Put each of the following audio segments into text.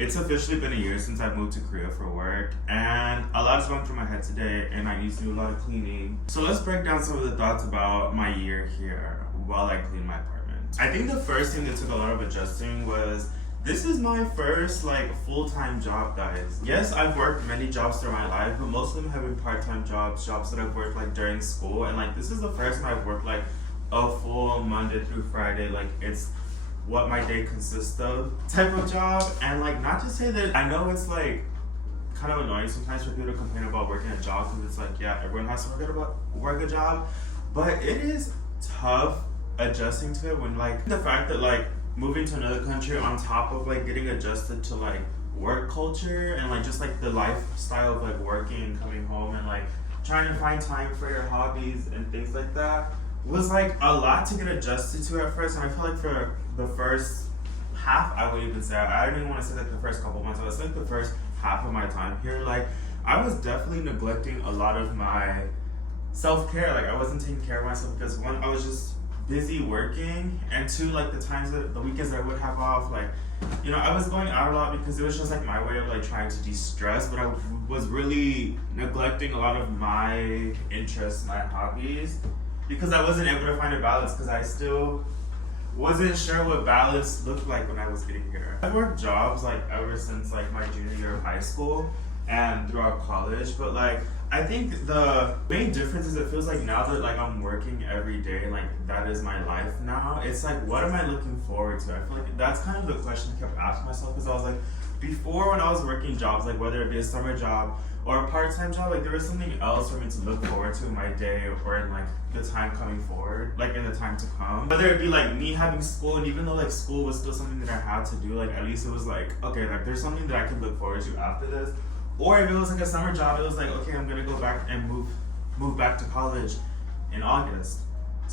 It's officially been a year since I moved to Korea for work, and a lot is going through my head today, and I need to do a lot of cleaning. So let's break down some of the thoughts about my year here while I clean my apartment. I think the first thing that took a lot of adjusting was this is my first full-time job, guys. Yes, I've worked many jobs through my life, but most of them have been part-time jobs that I've worked during school, and this is the first time I've worked a full Monday through Friday. It's what my day consists of type of job. And not to say that I know it's kind of annoying sometimes for people to complain about working a job, because it's yeah, everyone has to work a job, but it is tough adjusting to it when the fact that moving to another country on top of getting adjusted to work culture and just the lifestyle of working and coming home and trying to find time for your hobbies and things like that was a lot to get adjusted to at first. And I feel for the first half, I would even say, I don't even want to say the first couple months, I was the first half of my time here, I was definitely neglecting a lot of my self-care. I wasn't taking care of myself because one, I was just busy working, and two, the times that the weekends that I would have off, I was going out a lot because it was just my way of trying to de-stress, but I was really neglecting a lot of my interests, my hobbies, because I wasn't able to find a balance, because I still wasn't sure what balance looked like when I was getting here. I've worked jobs ever since my junior year of high school and throughout college, but I think the main difference is it feels now that I'm working every day, that is my life now. It's what am I looking forward to? I feel that's kind of the question I kept asking myself, because I was before, when I was working jobs, whether it be a summer job or a part-time job, there was something else for me to look forward to in my day or in the time coming forward, in the time to come. Whether it be me having school, and even though school was still something that I had to do, at least it was okay, there's something that I can look forward to after this. Or if it was a summer job, it was okay, I'm gonna go back and move back to college in August.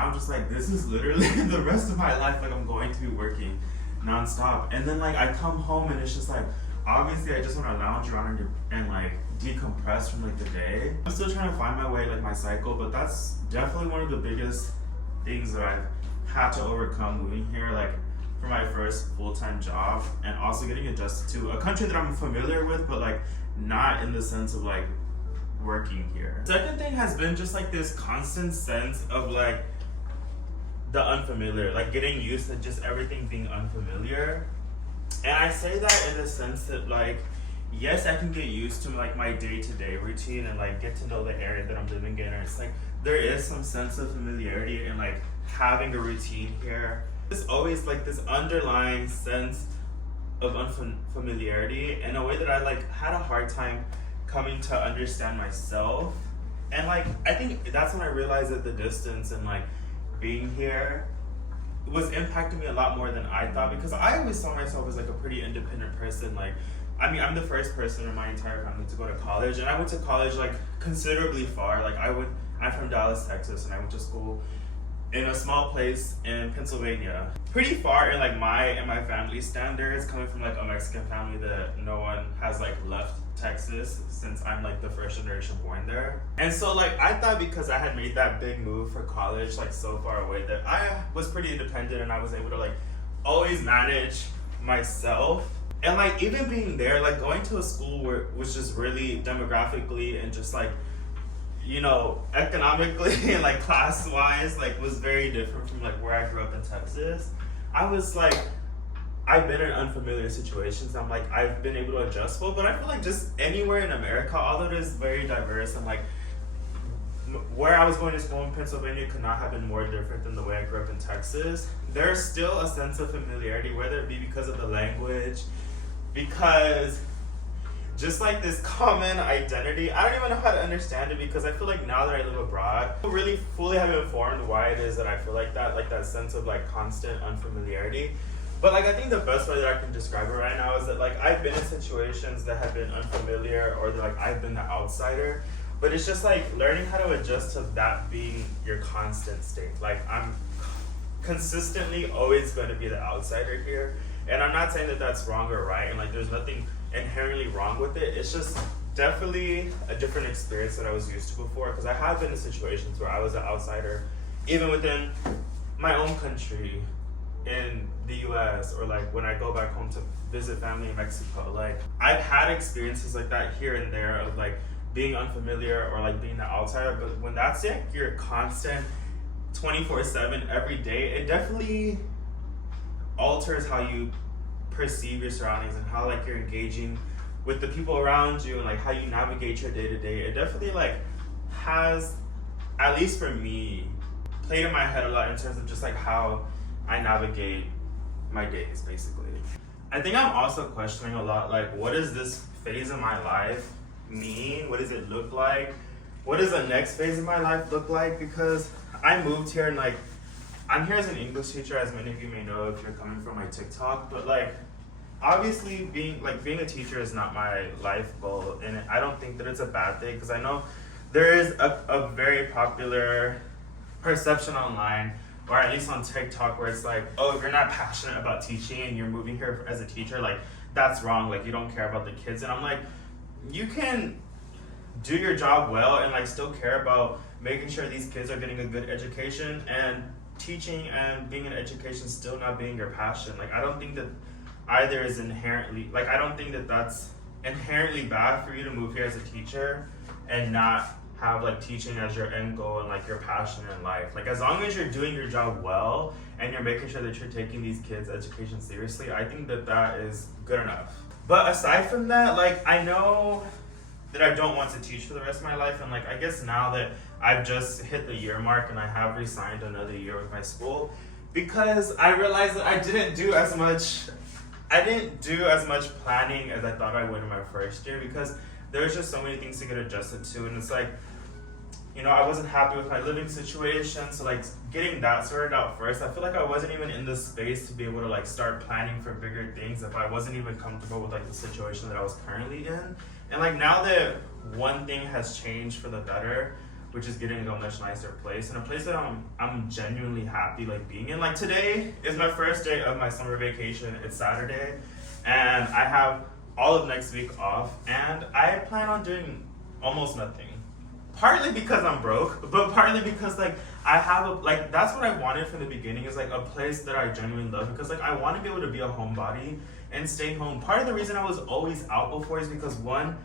I'm just this is literally the rest of my life, I'm going to be working nonstop. And then I come home and it's just obviously I just want to lounge around and decompress from the day. I'm still trying to find my way, my cycle, but that's definitely one of the biggest things that I've had to overcome moving here, for my first full-time job, and also getting adjusted to a country that I'm familiar with, but not in the sense of working here. Second thing has been just this constant sense of the unfamiliar, getting used to just everything being unfamiliar. And I say that in the sense that yes, I can get used to my day-to-day routine and get to know the area that I'm living in, or it's there is some sense of familiarity and having a routine here. There's always this underlying sense of unfamiliarity in a way that I had a hard time coming to understand myself. And I think that's when I realized that the distance and being here was impacting me a lot more than I thought, because I always saw myself as a pretty independent person. I'm the first person in my entire family to go to college, and I went to college considerably far. I'm from Dallas, Texas, and I went to school in a small place in Pennsylvania. Pretty far in my and my family standards, coming from a Mexican family that no one has left Texas, since I'm the first generation born there. And so I thought, because I had made that big move for college so far away, that I was pretty independent and I was able to always manage myself. And even being there, going to a school where it was just really demographically and just economically and class wise was very different from where I grew up in Texas. I was I've been in unfamiliar situations. I've been able to adjust well, but I feel just anywhere in America, although it is very diverse, and where I was going to school in Pennsylvania could not have been more different than the way I grew up in Texas. There's still a sense of familiarity, whether it be because of the language, because just this common identity. I don't even know how to understand it, because I feel now that I live abroad, I really fully have informed why it is that I feel that sense of constant unfamiliarity. But I think the best way that I can describe it right now is that I've been in situations that have been unfamiliar, or that I've been the outsider. But it's just learning how to adjust to that being your constant state. I'm consistently always going to be the outsider here, and I'm not saying that that's wrong or right, and there's nothing inherently wrong with it. It's just definitely a different experience than I was used to before, because I have been in situations where I was an outsider, even within my own country, in the US, or like when I go back home to visit family in Mexico. Like I've had experiences like that here and there of like being unfamiliar or like being the outsider, but when that's like your constant 24/7 every day, it definitely alters how you perceive your surroundings and how like you're engaging with the people around you and like how you navigate your day to day. It definitely like has, at least for me, played in my head a lot in terms of just like how I navigate my days basically. I think I'm also questioning a lot like, what does this phase of my life mean? What does it look like? What does the next phase of my life look like? Because I moved here and like I'm here as an English teacher, as many of you may know if you're coming from my TikTok, but like obviously being a teacher is not my life goal, and I don't think that it's a bad thing, because I know there is a very popular perception online, or at least on TikTok, where it's like, oh, if you're not passionate about teaching and you're moving here as a teacher, like that's wrong, like you don't care about the kids. And I'm like, you can do your job well and like still care about making sure these kids are getting a good education, and teaching and being in education still not being your passion. Like I don't think that either is inherently, like I don't think that that's inherently bad for you to move here as a teacher and not have like teaching as your end goal and like your passion in life. Like as long as you're doing your job well and you're making sure that you're taking these kids' education seriously, I think that that is good enough. But aside from that, like I know that I don't want to teach for the rest of my life, and like I guess now that I've just hit the year mark and I have re-signed another year with my school, because I realized that I didn't do as much planning as I thought I would in my first year, because there's just so many things to get adjusted to. And it's like, you know, I wasn't happy with my living situation, so like getting that sorted out first. I feel like I wasn't even in the space to be able to like start planning for bigger things if I wasn't even comfortable with like the situation that I was currently in. And like now that one thing has changed for the better, which is getting to a much nicer place, and a place that I'm genuinely happy like being in. Like today is my first day of my summer vacation. It's Saturday, and I have all of next week off, and I plan on doing almost nothing. Partly because I'm broke, but partly because like I have like that's what I wanted from the beginning, is like a place that I genuinely love, because like I want to be able to be a homebody and stay home. Part of the reason I was always out before is because one,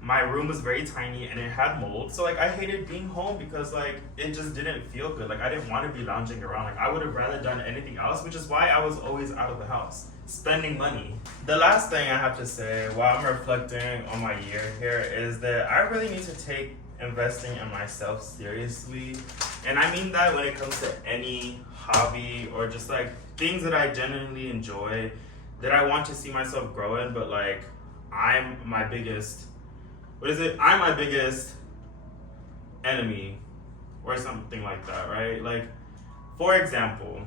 my room was very tiny and it had mold, so like I hated being home because like it just didn't feel good. Like I didn't want to be lounging around. Like I would have rather done anything else, which is why I was always out of the house spending money. The last thing I have to say while I'm reflecting on my year here is that I really need to take investing in myself seriously, and I mean that when it comes to any hobby or just like things that I genuinely enjoy, that I want to see myself grow in. But like I'm my biggest enemy or something like that, right? Like for example,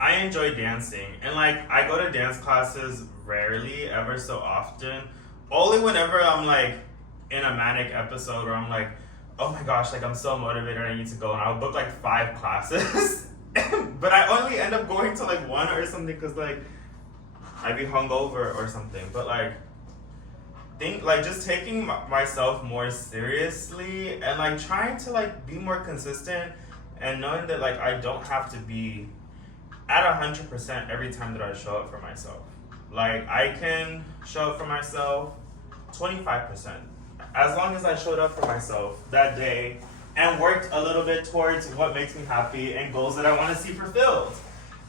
I enjoy dancing, and like I go to dance classes rarely, ever so often, only whenever I'm like in a manic episode, or I'm like, oh my gosh, like I'm so motivated, I need to go, and I'll book like 5 classes but I only end up going to like 1 or something because like I'd be hungover or something. But like just taking myself more seriously and like trying to like be more consistent, and knowing that like I don't have to be at 100% every time that I show up for myself. Like I can show up for myself 25%, as long as I showed up for myself that day and worked a little bit towards what makes me happy and goals that I want to see fulfilled.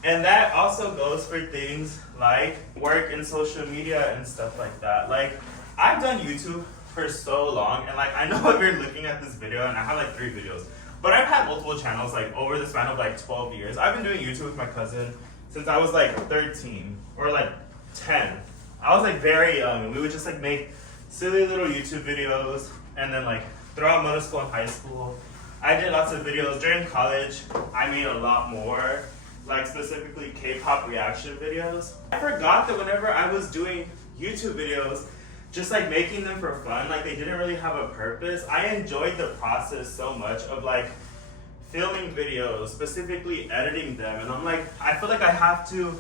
And that also goes for things like work and social media and stuff like that. Like I've done YouTube for so long, and like I know if you're looking at this video, and I have like 3 videos, but I've had multiple channels like over the span of like 12 years. I've been doing YouTube with my cousin since I was like 13 or like 10. I was like very young, and we would just like make silly little YouTube videos. And then like throughout middle school and high school, I did lots of videos. During college, I made a lot more, like specifically K-pop reaction videos. I forgot that whenever I was doing YouTube videos, just like making them for fun, like they didn't really have a purpose. I enjoyed the process so much of like filming videos, specifically editing them. And I'm like, I feel like I have to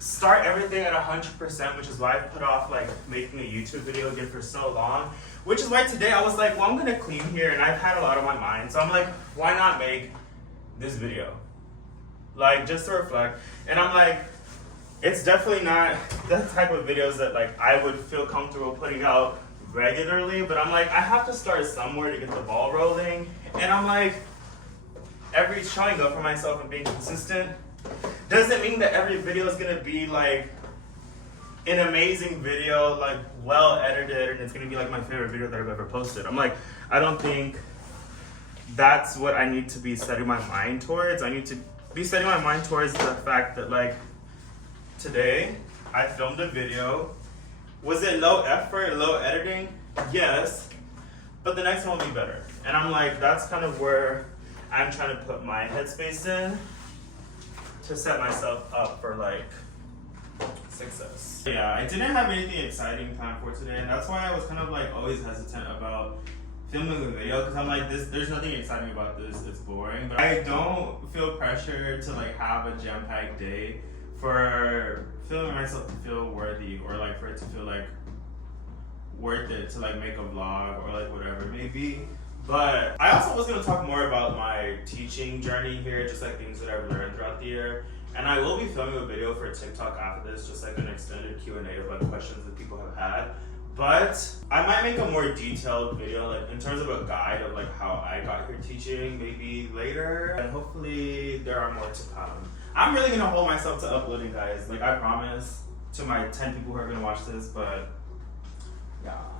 start everything at 100%, which is why I put off like making a YouTube video again for so long. Which is why today I was like, well, I'm gonna clean here, and I've had a lot on my mind. So I'm like, why not make this video? like just to reflect. And I'm like, it's definitely not the type of videos that like I would feel comfortable putting out regularly, but I'm like, I have to start somewhere to get the ball rolling. And I'm like, showing up for myself and being consistent doesn't mean that every video is gonna be like an amazing video, like well edited, and it's gonna be like my favorite video that I've ever posted. I'm like, I don't think that's what I need to be setting my mind towards. I need to be setting my mind towards the fact that like today I filmed a video. Was it low effort, low editing? Yes, but the next one will be better. And I'm like, that's kind of where I'm trying to put my headspace in to set myself up for like success. Yeah, I didn't have anything exciting planned for today, and that's why I was kind of like always hesitant about filming a video, because I'm like, there's nothing exciting about this, it's boring. But I don't feel pressure to like have a jam-packed day for filming myself to feel worthy, or like for it to feel like worth it to like make a vlog or like whatever it may be. But I also was going to talk more about my teaching journey here, just like things that I've learned throughout the year. And I will be filming a video for TikTok after this, just like an extended Q&A of like questions that people have had. But I might make a more detailed video, like in terms of a guide of like how I got here teaching, maybe later. And hopefully there are more to come. I'm really going to hold myself to uploading, guys. Like I promise to my 10 people who are going to watch this, but yeah.